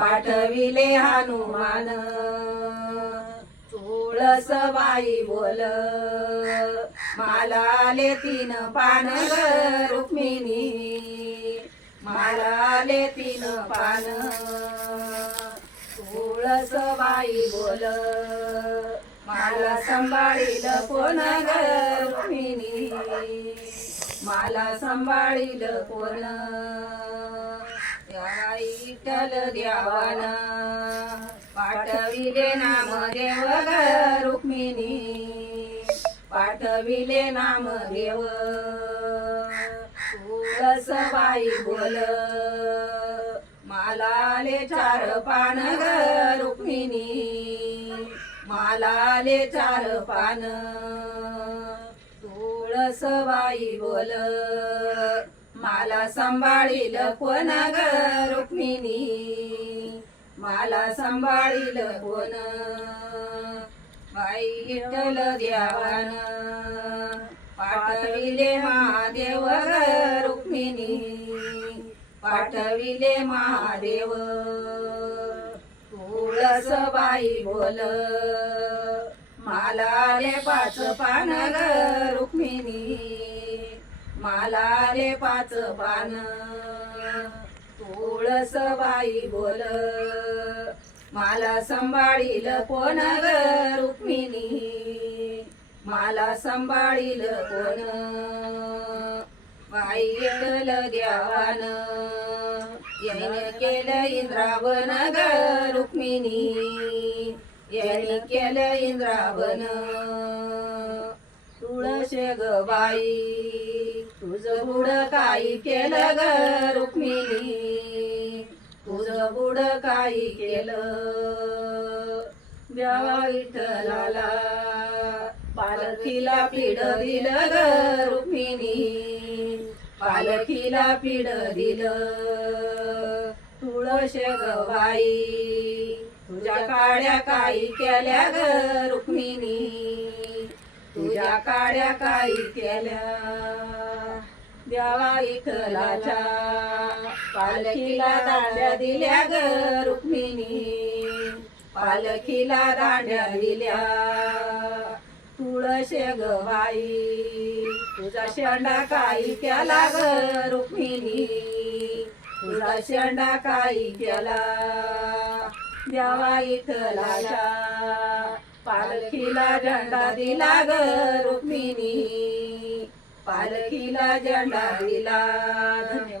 पाठविले हनुमान तुळस बाई बोल मालाले 3 पान ग रुक्मिणी मालाले 3 पान तुळस बाई बोल माला सांभाळील कोण ग रुक्मिणी माला सांभाळील कोण या विठ्ठल देवान पाठविले नामदेव ग रुक्मिणी पाठविले नामदेव तुळस बाई बोल मालाले 4 पान ग रुक्मिणी मालाले 4 पान तुळस बाई बोल माला सांभाळील कोण ग रुक्मिणी माला सांभाळील कोण बाई विठ्ठल देवान पाठविले महादेव ग रुक्मिणी पाठविले महादेव तुळस बाई बोल मालाले 5 पान ग रुक्मिणी मालाले 5 पान तुळस बाई बोल माला सांभाळील कोण ग रुक्मिणी माला सांभाळील कोण बाई विठ्ठल देवान याने केलं इंद्रावन ग रुक्मिणी याने केलं इंद्रावन तुळसे ग बाई तुझं बुड काही केलं ग रुक्मिणी तुझं बुड काही केलं देवा विठ्ठलाला पालखीला पीड दिलं ग रुक्मिणी पालखीला पीड दिलं तुळसे ग बाई तुझ्या काड्या काही केल्या ग रुक्मिणी तुझ्या काड्या काही केल्या देवा विठ्ठलाच्या पालखीला दांड्या दिल्या ग रुक्मिणी पालखीला दांड्या दिल्या तुळसे ग बाई तुझा शेंडा काही केला ग रुक्मिणी तुझा शेंडा काही केला देवा विठ्ठलाच्या पालखीला झेंडा दिला ग रुक्मिणी पालखीला झेंडा दिला. धन्यवाद.